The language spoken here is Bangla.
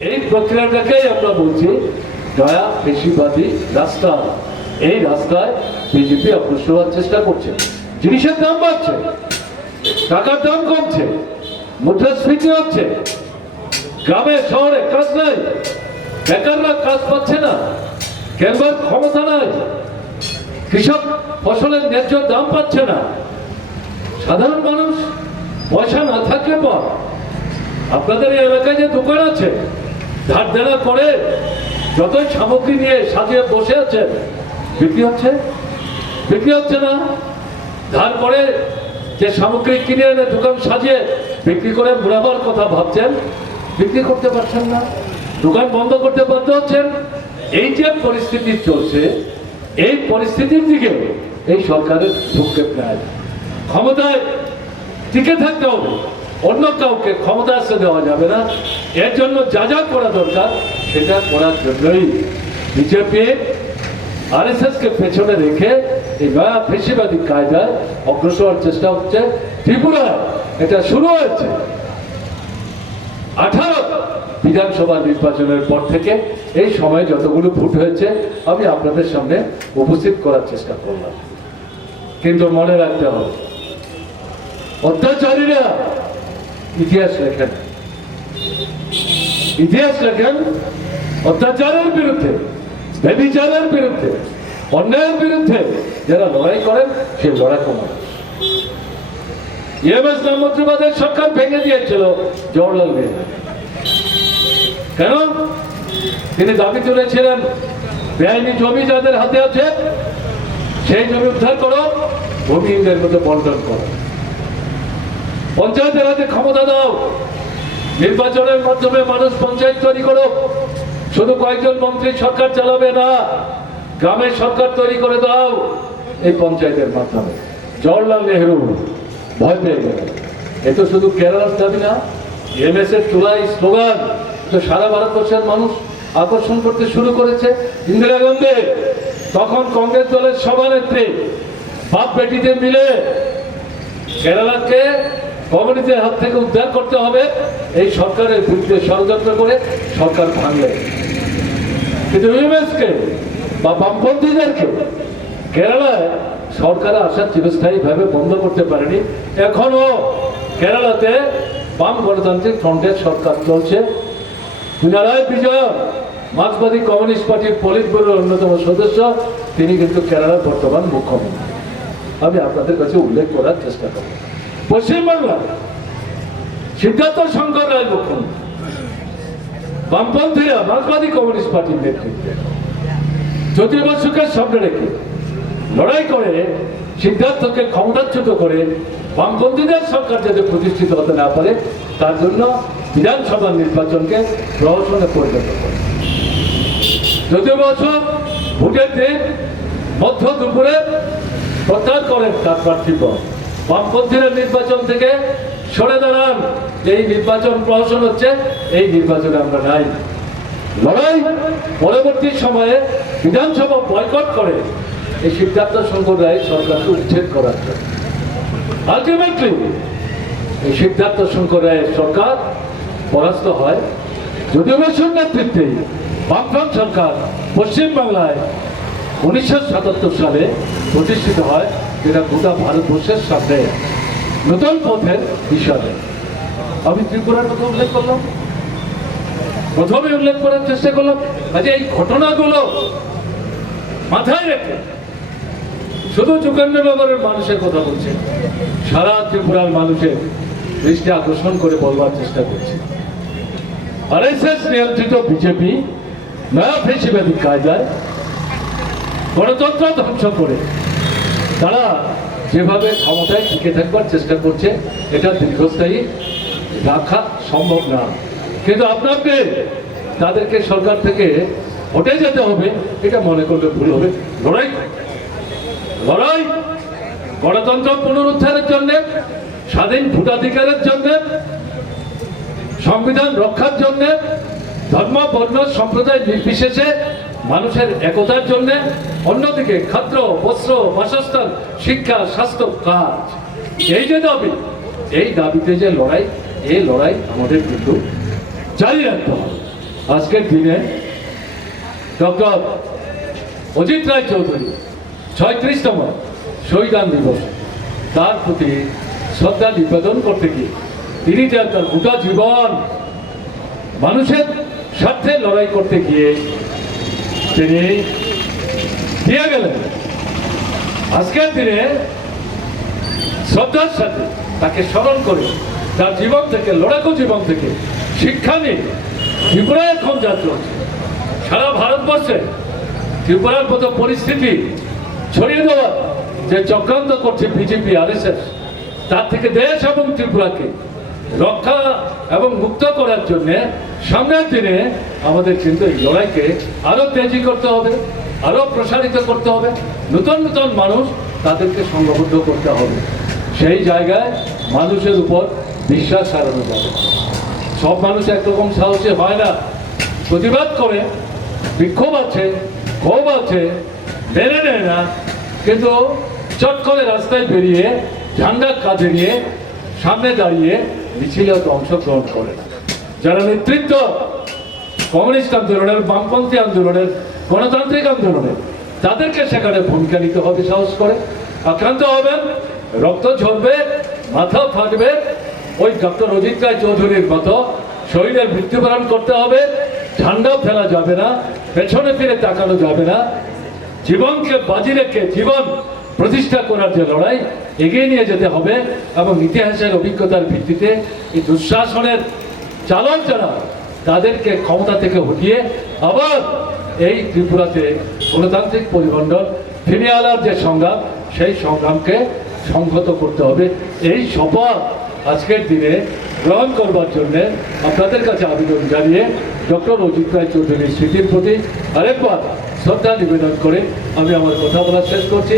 এই প্রক্রিয়াটাকেই আমরা বলছি দয়া বেশিবাদী রাস্তা। এই রাস্তায় বিজেপি অগ্রসর হওয়ার চেষ্টা করছে। জিনিসের দাম বাড়ছে, টাকার দাম কমছে, মুদ্রাস্ফীতি হচ্ছে। গ্রামে, শহরে কাজ নাই, বেকাররা কাজ পাচ্ছে না কেনবার ক্ষমতা নাই, কৃষক ফসলের ন্যায্য দাম পাচ্ছে না। সাধারণ মানুষ পয়সা না থাকলে পর। আপনাদের এই এলাকায় যে দোকান আছে ধার দেনা পরে যতই সামগ্রী নিয়ে সাজিয়ে বসে আছে বিক্রি হচ্ছে? বিক্রি হচ্ছে না। ধার করে যে সামগ্রী কিনে এনে দোকান সাজিয়ে বিক্রি করে মুড়াবার কথা ভাবছেন, বিক্রি করতে পারছেন না। দোকান বন্ধ করতে বাধ্য হচ্ছেন। এই যে পরিস্থিতি চলছে, এই পরিস্থিতির দিকে এই সরকারের ভূক্ষেপ নেয়। ক্ষমতায় টিকে থাকতে হবে। অন্য কাউকে ক্ষমতা আসতে দেওয়া যাবে না। এর জন্য যা যা করা দরকার, সেটা করার জন্যই বিজেপি আরএসএস কে পেছনে রেখে এই নয়া ফেসিবাদী কায়দায় অগ্রসর চেষ্টা হচ্ছে। ত্রিপুরা, এটা শুরু হয়েছে। আঠারো বিধানসভা নির্বাচনের পর থেকে এই সময়ে যতগুলো ভোট হয়েছে, আমি আপনাদের সামনে উপস্থিত করার চেষ্টা করলাম। কিন্তু মনে রাখতে হবে, অত্যাচারীরা ইতিহাস লেখেন। ইতিহাস লেখেন অত্যাচারের বিরুদ্ধে ব্যবিচারের বিরুদ্ধে, অন্যায়ের বিরুদ্ধে, যারা লড়াই করেন সেই লড়াই কমান ইএমএস সরকার ভেঙে দিয়েছিল জওয়াহরলাল নেহরু। কেন? তিনি দাবি তুলেছিলেন, বেআইনি জমি যাদের হাতে আছে, সেই জমি উদ্ধার করো, ভূমিহীনদের মধ্যে বন্টন করো। পঞ্চায়েতের হাতে ক্ষমতা দাও। নির্বাচনের মাধ্যমে মানুষ পঞ্চায়েত তৈরি করো শুধু কয়েকজন মন্ত্রী সরকার চালাবে না, গ্রামের সরকার তৈরি করে দাও এই পঞ্চায়েতের মাধ্যমে। জওয়াহরলাল নেহরু ভয় পেয়ে গেলেন। এ তো শুধু কেরালার দাবি না এমএস এর চূড়াই স্লোগান তো সারা ভারতবর্ষের মানুষ আকর্ষণ করতে শুরু করেছে। ইন্দিরা গান্ধী, তখন কংগ্রেস দলের সভানেত্রী, বাপ বেটিতে মিলে কেরালাকে কমিউনিটির হাত থেকে উদ্ধার করতে হবে। এই সরকারের বিরুদ্ধে ষড়যন্ত্র করে সরকার ভাঙলে। কিন্তু ইউএমএসকে বা বামপন্থীদেরকে কেরালায় সরকার আসা চিরস্থায়ীভাবে বন্ধ করতে পারেনি। এখনও কেরালাতে বাম গণতান্ত্রিক ফ্রন্টের সরকার চলছে। পিনারায় বিজয়, মার্ক্সবাদী কমিউনিস্ট পার্টির পলিট ব্যুরোর অন্যতম সদস্য, তিনি কিন্তু কেরালার বর্তমান মুখ্যমন্ত্রী। আমি আপনাদের কাছে উল্লেখ করার চেষ্টা করব। পশ্চিমবাংলা, সিদ্ধার্থ শঙ্কর রায় মুখ্যমন্ত্রী বামপন্থীরা মার্ক্সবাদী কমিউনিস্ট পার্টির নেতৃত্বে। জ্যোতি বসুকে সামনে রেখে লড়াই করে সিদ্ধার্থকে ক্ষমতাচ্যুত করে বামপন্থীদের সরকার যাতে প্রতিষ্ঠিত হতে না পারে, তার জন্য বিধানসভা নির্বাচনকে প্রহসনে পরিণত করে। যদিও বছর ভোটের দিন মধ্য দুপুরে প্রত্যাহার করেন তার প্রার্থীত্ব বামপন্থীরা নির্বাচন থেকে সরে দাঁড়ান। এই নির্বাচন প্রহসন হচ্ছে, এই নির্বাচনে আমরা নাই। লড়াই পরবর্তী সময়ে বিধানসভা বয়কট করে এই সিদ্ধান্ত রায় সরকারকে উচ্ছেদ করার জন্য। আলটিমেটলি এই সিদ্ধান্ত রায়ের সরকার পরাস্ত হয়। যদিও বসুর নেতৃত্বে বামফ্রন্ট সরকার পশ্চিমবাংলায় উনিশশো সাতাত্তর সালে প্রতিষ্ঠিত হয়। যেটা গোটা ভারতবর্ষের সামনে নতুন পথের হিসাবে আমি ত্রিপুরার কথা উল্লেখ করলাম। প্রথমে উল্লেখ করার চেষ্টা করলাম আচ্ছা এই ঘটনাগুলো মাথায় রেখে শুধু যুগেন্দ্রনগরের মানুষের কথা বলছে, সারা ত্রিপুরার মানুষের দৃষ্টি আকর্ষণ করে বলবার চেষ্টা করছে। আরএসএস নিয়ন্ত্রিত বিজেপি নয়া ফেসিবাদী কায়দায় গণতন্ত্র ধ্বংস করে তারা যেভাবে ক্ষমতায় টিকে থাকবার চেষ্টা করছে, এটা দীর্ঘস্থায়ী রাখা সম্ভব না। কিন্তু আপনাকে, তাদেরকে সরকার থেকে হটে যেতে হবে, এটা মনে করলে ভুল হবে। লড়াই লড়াই গণতন্ত্র পুনরুদ্ধারের জন্য, স্বাধীন ভোটাধিকারের জন্য, সংবিধান রক্ষার জন্য, ধর্ম, বর্ণ, সম্প্রদায় নির্বিশেষে মানুষের একতার জন্য অন্যদিকে খাদ্য বস্ত্র, বাসস্থান, শিক্ষা, স্বাস্থ্য, কাজ। এই যে দাবি, এই দাবিতে যে লড়াই এই লড়াই আমাদের কিন্তু জারি রাখতে হবে। আজকের দিনে ডক্টর অজিত রায় চৌধুরী ছয়ত্রিশতম শহীদান দিবস, তার প্রতি শ্রদ্ধা নিবেদন করতে গিয়ে তিনি যে তার গোটা জীবন মানুষের স্বার্থে লড়াই করতে গিয়ে তিনি দিয়ে গেলেন। আজকের দিনে শ্রদ্ধার সাথে তাকে স্মরণ করে তার জীবন থেকে, লড়াকু জীবন থেকে শিক্ষা নিয়ে ত্রিপুরায় এখন যা চলছে সারা ভারতবর্ষে ত্রিপুরার মতো পরিস্থিতি ছড়িয়ে দেওয়ার যে চক্রান্ত করছে বিজেপি আর তার থেকে দেশ এবং ত্রিপুরাকে রক্ষা এবং মুক্ত করার জন্য সামনের দিনে আমাদের কিন্তু এই লড়াইকে আরও তেজি করতে হবে, আরও প্রসারিত করতে হবে, নতুন নতুন মানুষ তাদেরকে সংঘবদ্ধ করতে হবে। সেই জায়গায় মানুষের উপর বিশ্বাস হারানো যাবে সব মানুষ একরকম সাহসী হয় না। প্রতিবাদ করে, বিক্ষোভ আছে, ক্ষোভ আছে, মেনে নেয় না। কিন্তু চট করে রাস্তায় বেরিয়ে ঝান্ডা কাঁধে নিয়ে সামনে দাঁড়িয়ে মিছিলে তো অংশগ্রহণ করে যারা নেতৃত্ব, কমিউনিস্ট আন্দোলনের, বামপন্থী আন্দোলনের, গণতান্ত্রিক আন্দোলনের, তাদেরকে সেখানে ভূমিকা নিতে হবে, সাহস করে। আক্রান্ত হবেন, রক্ত ঝরবে, মাথা ফাটবে। ওই ডক্টর অজিত রায় চৌধুরীর মতো শহীদের মৃত্যুবরণ করতে হবে। ঝান্ডাও ফেলা যাবে না, পেছনে ফিরে তাকানো যাবে না। জীবনকে বাজি রেখে, জীবন প্রতিষ্ঠা করার যে লড়াই, এগিয়ে নিয়ে যেতে হবে এবং ইতিহাসের অভিজ্ঞতার ভিত্তিতে এই দুঃশাসনের চালক যারা, তাদেরকে ক্ষমতা থেকে হটিয়ে আবার এই ত্রিপুরাতে গণতান্ত্রিক পরিমণ্ডল ফিরিয়ে আনার যে সংগ্রাম, সেই সংগ্রামকে সংহত করতে হবে। এই শপথ আজকের দিনে গ্রহণ করবার জন্যে আপনাদের কাছে আবেদন জানিয়ে ডক্টর অজিত রায় চৌধুরীর স্মৃতির প্রতি আরেকবার শ্রদ্ধা নিবেদন করে আমি আমার কথা বলা শেষ করছি।